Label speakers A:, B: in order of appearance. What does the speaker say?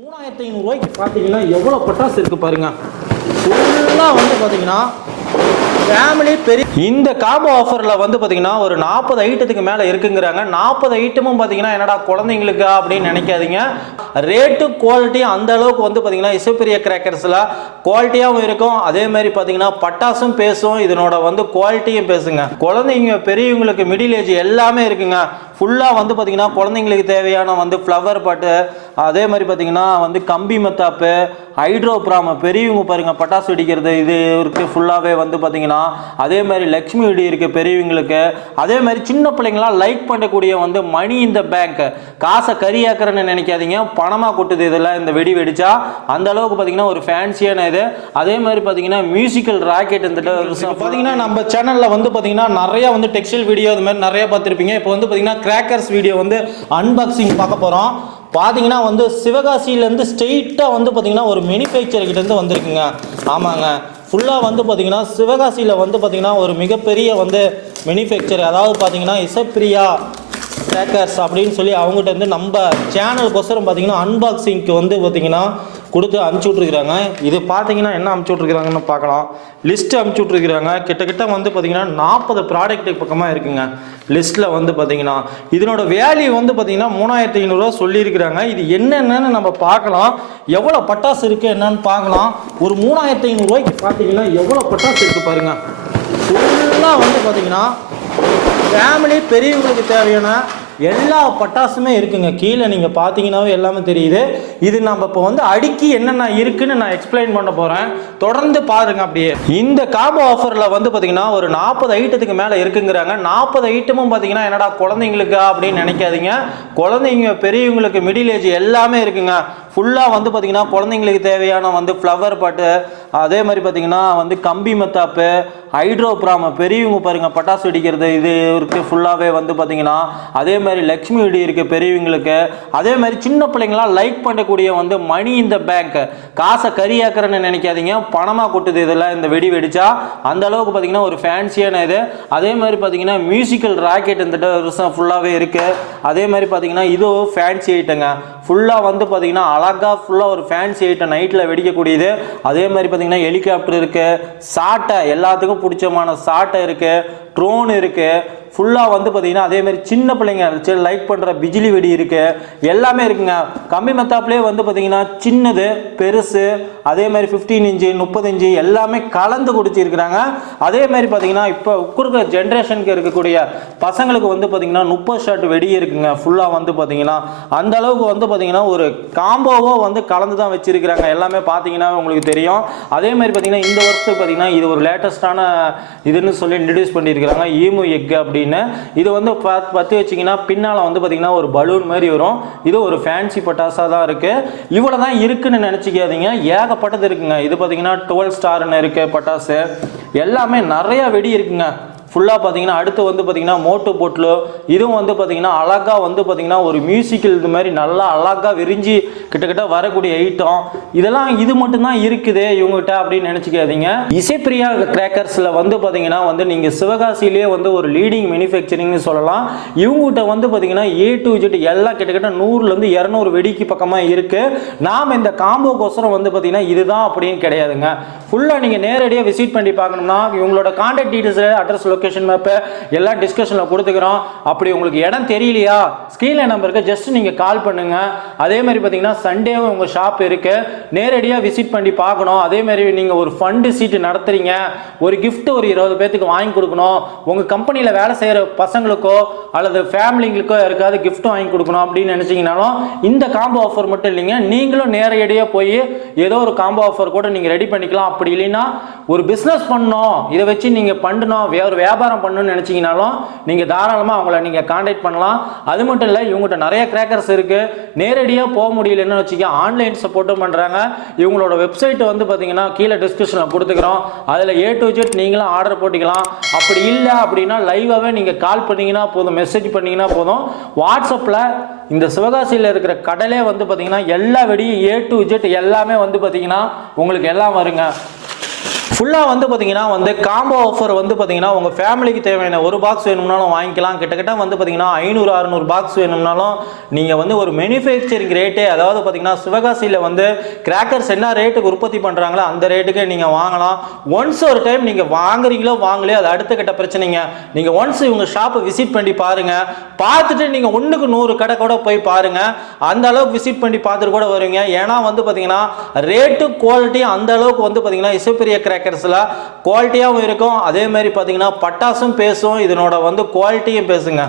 A: மூணாயிரத்தி ஐநூறுரூவாய்க்கு பார்த்தீங்கன்னா எவ்வளோ பட்டாசு இருக்குது பாருங்க. ஃபுல்லாக வந்து பார்த்தீங்கன்னா ஃபேமிலி பெரிய இந்த காம்போ ஆஃபரில் வந்து பார்த்தீங்கன்னா ஒரு நாற்பது ஐட்டத்துக்கு மேலே இருக்குங்கிறாங்க. நாற்பது ஐட்டமும் பார்த்தீங்கன்னா என்னடா குழந்தைங்களுக்கு அப்படின்னு நினைக்காதீங்க. ரேட்டு குவாலிட்டி அந்த அளவுக்கு வந்து பார்த்தீங்கன்னா இசைப்பெரிய கிராக்கர்ஸில் குவாலிட்டியாகவும் இருக்கும். அதே மாதிரி பார்த்தீங்கன்னா பட்டாசும் பேசும். இதனோட வந்து குவாலிட்டியும் பேசுங்க. குழந்தைங்க பெரியவங்களுக்கு மிடில் ஏஜ் எல்லாமே இருக்குங்க. ஃபுல்லாக வந்து பார்த்தீங்கன்னா குழந்தைங்களுக்கு தேவையான வந்து ஃப்ளவர் பாட்டு அதே மாதிரி பார்த்தீங்கன்னா வந்து கம்பி மத்தாப்பு ஹைட்ரோப்ராம பெரியவங்க பாருங்க பட்டாசு வெடிக்கிறது இது இருக்கு ஃபுல்லாகவே வந்து பார்த்தீங்கன்னா அதே மாதிரி லக்ஷ்மி வெடி இருக்கு பெரியவங்களுக்கு. அதே மாதிரி சின்ன பிள்ளைங்களாம் லைக் பண்ணக்கூடிய வந்து மணி இந்த பேங்க் காசை கரியாக்குறேன்னு நினைக்காதீங்க. பணமாக கொட்டுது இதெல்லாம் இந்த வெடி வெடிச்சா. அந்த அளவுக்கு பார்த்தீங்கன்னா ஒரு ஃபேன்சியான இது. அதே மாதிரி பார்த்தீங்கன்னா மியூசிக்கல் ராக்கெட் இந்த பார்த்தீங்கன்னா நம்ம சேனலில் வந்து பார்த்தீங்கன்னா நிறைய வந்து டெக்ஸ்டைல் வீடியோ இது மாதிரி நிறைய பார்த்துருப்பீங்க. இப்போ வந்து பார்த்தீங்கன்னா கிராக்கர்ஸ் வீடியோ வந்து அன்பாக்சிங் பார்க்க போகிறோம் பார்த்தீங்கன்னா வந்து சிவகாசியிலேருந்து ஸ்ட்ரெயிட்டாக வந்து பார்த்தீங்கன்னா ஒரு மேனுஃபேக்சர்கிட்டேருந்து வந்திருக்குங்க. ஆமாங்க. ஃபுல்லாக வந்து பார்த்தீங்கன்னா சிவகாசியில் வந்து பார்த்தீங்கன்னா ஒரு மிகப்பெரிய வந்து மேனுஃபேக்சர் அதாவது பார்த்தீங்கன்னா இசப்பிரியா பேக்கர்ஸ் அப்படின்னு சொல்லி அவங்ககிட்ட வந்து நம்ம சேனலுக்கோசரம் பார்த்தீங்கன்னா அன்பாக்சிங்க்கு வந்து பார்த்தீங்கன்னா கொடுத்து அனுப்பிச்சி விட்ருக்குறாங்க இது பார்த்தீங்கன்னா என்ன அனுப்பிச்சி விட்ருக்குறாங்கன்னு பார்க்கலாம். லிஸ்ட்டு அனுப்பிச்சி விட்ருக்குறாங்க கிட்டத்தட்ட வந்து பார்த்தீங்கன்னா நாற்பது ப்ராடக்ட் பக்கமாக இருக்குங்க. லிஸ்ட்டில் வந்து பார்த்தீங்கன்னா இதனோட வேல்யூ வந்து பார்த்தீங்கன்னா மூணாயிரத்தி ஐநூறுரூவா சொல்லியிருக்கிறாங்க. இது என்னென்னு நம்ம பார்க்கலாம். எவ்வளோ பட்டாசு இருக்குது என்னன்னு பார்க்கலாம். ஒரு மூணாயிரத்தி ஐநூறுரூவாய்க்கு பார்த்தீங்கன்னா எவ்வளோ பட்டாசு இருக்குது பாருங்க. ஃபுல்லாக வந்து பார்த்தீங்கன்னா ஃபேமிலி பெரியவங்களுக்கு தேவையான எல்லா பட்டாசுமே இருக்குங்க. கீழே நீங்கள் பார்த்தீங்கன்னாவே எல்லாமே தெரியுது. இது நம்ம இப்போ வந்து அடுக்கி என்னென்ன இருக்குன்னு நான் எக்ஸ்பிளைன் பண்ண போகிறேன் தொடர்ந்து பாருங்க அப்படியே. இந்த காம்போ ஆஃபரில் வந்து பார்த்தீங்கன்னா ஒரு நாற்பது ஐட்டத்துக்கு மேலே இருக்குங்கிறாங்க. நாற்பது ஐட்டமும் பார்த்தீங்கன்னா என்னடா குழந்தைங்களுக்கா அப்படின்னு நினைக்காதீங்க. குழந்தைங்க பெரியவங்களுக்கு மிடில் ஏஜ் எல்லாமே இருக்குங்க. ஃபுல்லாக வந்து பார்த்தீங்கன்னா குழந்தைங்களுக்கு தேவையான வந்து ஃப்ளவர் பாட்டு அதே மாதிரி பார்த்தீங்கன்னா வந்து கம்பி மத்தாப்பு ஹைட்ரோப்ராம பெரியவங்க பாருங்க பட்டாசு வெடிக்கிறது இது இருக்குது ஃபுல்லாகவே வந்து பார்த்தீங்கன்னா அதே மாதிரி லக்ஷ்மி வெடி இருக்குது பெரியவங்களுக்கு. அதே மாதிரி சின்ன பிள்ளைங்களாம் லைக் பண்ணக்கூடிய வந்து மணி இந்த பேங்க் காசை கரியாக்குறேன்னு நினைக்காதீங்க பணமாக கொட்டுது இதெல்லாம் இந்த வெடி வெடிச்சா. அந்த அளவுக்கு பார்த்தீங்கன்னா ஒரு ஃபேன்சியான இது. அதே மாதிரி பார்த்தீங்கன்னா மியூசிக்கல் ராக்கெட் இந்த வருஷம் ஃபுல்லாகவே இருக்குது அதே மாதிரி பார்த்தீங்கன்னா இதுவும் ஃபேன்சி ஐட்டங்க ஃபுல்லாக வந்து பார்த்தீங்கன்னா அழகாக ஃபுல்லாக ஒரு ஃபேன்சி ஐட்டம் நைட்டில் வெடிக்கக்கூடியது. அதே மாதிரி பார்த்தீங்கன்னா ஹெலிகாப்டர் இருக்குது சாட்டை எல்லாத்துக்கும் பிடிச்சமான சாட்டை இருக்குது ட்ரோன் இருக்குது ஃபுல்லாக வந்து பார்த்தீங்கன்னா அதேமாதிரி சின்ன பிள்ளைங்க சரி லைக் பண்ணுற பிஜிலி வெடி இருக்குது எல்லாமே இருக்குங்க. கம்பி மெத்தாப்லேயே வந்து பார்த்தீங்கன்னா சின்னது பெருசு அதே மாதிரி ஃபிஃப்டீன் இன்ச்சு முப்பது இன்ச்சு எல்லாமே கலந்து கொடுத்துருக்குறாங்க அதே மாதிரி பார்த்தீங்கன்னா இப்போ இருக்கிற ஜென்ரேஷனுக்கு இருக்கக்கூடிய பசங்களுக்கு வந்து பார்த்தீங்கன்னா முப்பது ஷாட் வெடி இருக்குங்க. ஃபுல்லாக வந்து பார்த்தீங்கன்னா அந்த அளவுக்கு வந்து பார்த்தீங்கன்னா ஒரு காம்போவோ வந்து கலந்து தான் வச்சிருக்கிறாங்க. எல்லாமே பார்த்தீங்கன்னா உங்களுக்கு தெரியும். அதே மாதிரி பார்த்தீங்கன்னா இந்த வருஷத்துக்கு பார்த்தீங்கன்னா இது ஒரு லேட்டஸ்டான இதுன்னு சொல்லி இன்ட்ரடியூஸ் பண்ணியிருக்கிறாங்க. ஈமு எக் அப்படின்னு இது வந்து பற்றி வச்சிங்கன்னா பின்னால் வந்து பார்த்தீங்கன்னா ஒரு பலூன் மாதிரி வரும். இது ஒரு ஃபேன்சி பட்டாசாக தான் இருக்குது இவ்வளோ தான் இருக்குன்னு நினச்சிக்காதீங்க. ஏகப்பட்டது இருக்குங்க. இது பார்த்தீங்கன்னா டுவெல் ஸ்டார்னு இருக்குது பட்டாசு எல்லாமே நிறையா வெடி இருக்குங்க. ஃபுல்லாக பார்த்தீங்கன்னா அடுத்து வந்து பார்த்தீங்கன்னா மோட்டு பொட்லு இதுவும் வந்து பார்த்தீங்கன்னா அழகாக வந்து பார்த்தீங்கன்னா ஒரு மியூசிக்கல் இது மாதிரி நல்லா அழகாக விரிஞ்சு கிட்டத்தட்ட வரக்கூடிய ஐட்டம் இதெல்லாம் இது மட்டும்தான் இருக்குது இவங்ககிட்ட அப்படின்னு நினச்சிக்காதீங்க. இசைப்பிரியா கிராக்கர்ஸில் வந்து பார்த்தீங்கன்னா வந்து நீங்கள் சிவகாசியிலேயே வந்து ஒரு லீடிங் மேனுஃபேக்சரிங்னு சொல்லலாம். இவங்ககிட்ட வந்து பார்த்தீங்கன்னா ஏ டு ஜெட் எல்லாம் கிட்டத்தட்ட நூறுலேருந்து இரநூறு வெடிக்கு பக்கமாக இருக்குது நாம் இந்த காம்போக்கோசரம் வந்து பார்த்தீங்கன்னா இதுதான் அப்படின்னு கிடையாதுங்க. ஃபுல்லாக நீங்கள் நேரடியாக விசிட் பண்ணி பார்க்கணும்னா இவங்களோட contact details address location map எல்லாம் டிஸ்கஷனில் கொடுத்துக்கிறோம். அப்படி உங்களுக்கு இடம் தெரியலையா? ஸ்க்ரீனில் நம்பருக்கு ஜஸ்ட் நீங்கள் கால் பண்ணுங்கள் அதே மாதிரி பார்த்தீங்கன்னா சண்டேவும் உங்கள் ஷாப் இருக்குது நேரடியாக விசிட் பண்ணி பார்க்கணும். அதே மாதிரி நீங்கள் ஒரு ஃபண்டு சீட்டு நடத்துறீங்க. ஒரு கிஃப்ட் ஒரு இருபது பேர்த்துக்கு வாங்கி கொடுக்கணும். உங்கள் கம்பெனியில் வேலை செய்கிற பசங்களுக்கோ அல்லது ஃபேமிலிங்களுக்கோ யாருக்காவது கிஃப்ட்டும் வாங்கி கொடுக்கணும் அப்படின்னு நினச்சிங்கனாலும் இந்த காம்போ ஆஃபர் மட்டும் இல்லைங்க. நீங்களும் நேரடியாக போய் ஏதோ ஒரு காம்போ ஆஃபர் கூட நீங்கள் ரெடி பண்ணிக்கலாம். அப்படி இல்லைன்னா ஒரு பிஸ்னஸ் பண்ணணும். இதை வச்சு நீங்கள் பண்ணணும். வேறு வியாபாரம் பண்ணணும்னு நினச்சிங்கனாலும் நீங்கள் தாராளமாக அவங்கள நீங்கள் காண்டாக்ட் பண்ணலாம். அது மட்டும் இல்லை இவங்ககிட்ட நிறைய கிராக்கர்ஸ் இருக்குது நேரடியாக போக முடியலன்னு வச்சுக்க ஆன்லைன் சப்போர்ட்டும் பண்ணுறாங்க இவங்களோட வெப்சைட் வந்து பார்த்தீங்கன்னா கீழே டிஸ்கிரிப்ஷனில் கொடுத்துக்கிறோம். அதில் ஏ டு ஜெட் நீங்களும் ஆர்டர் போட்டிக்கலாம். அப்படி இல்லை அப்படின்னா லைவாகவே நீங்கள் கால் பண்ணீங்கன்னா போதும் மெசேஜ் பண்ணிங்கன்னா போதும். வாட்ஸ்அப்பில் இந்த சிவகாசியில் இருக்கிற கடலே வந்து பார்த்தீங்கன்னா எல்லா வெடியும் ஏ டு ஜெட் எல்லாமே வந்து பார்த்தீங்கன்னா உங்களுக்கு எல்லாம் வருங்க. ஃபுல்லாக வந்து பார்த்தீங்கன்னா வந்து காம்போ ஆஃபர் வந்து பார்த்தீங்கன்னா உங்கள் ஃபேமிலிக்கு தேவையான ஒரு பாக்ஸ் வேணும்னாலும் வாங்கிக்கலாம். கிட்டத்தட்ட வந்து பார்த்தீங்கன்னா ஐநூறு அறுநூறு பாக்ஸ் வேணும்னாலும் நீங்கள் வந்து ஒரு மேனுஃபேக்சரிங் ரேட்டே அதாவது பார்த்தீங்கன்னா சிவகாசியில் வந்து கிராக்கர்ஸ் என்ன ரேட்டுக்கு உற்பத்தி பண்ணுறாங்களோ அந்த ரேட்டுக்கு நீங்கள் வாங்கலாம். ஒன்ஸ் ஒரு டைம் நீங்கள் வாங்குறீங்களோ வாங்கலையோ அது அடுத்த கட்ட பிரச்சனைங்க. நீங்கள் ஒன்ஸ் இவங்க ஷாப்பை விசிட் பண்ணி பாருங்கள் பார்த்துட்டு நீங்கள் ஒன்றுக்கு நூறு கடை கூட போய் பாருங்கள் அந்த அளவுக்கு விசிட் பண்ணி பார்த்துட்டு கூட வருவீங்க. ஏன்னா வந்து பார்த்தீங்கன்னா ரேட்டு குவாலிட்டி அந்த அளவுக்கு வந்து பார்த்தீங்கன்னா இசைப்பெரிய கிராக்கர்ஸில் குவாலிட்டியாகவும் இருக்கும். அதே மாதிரி பார்த்தீங்கன்னா பட்டாசும் பேசும். இதனோட வந்து குவாலிட்டியும் பேசுங்க.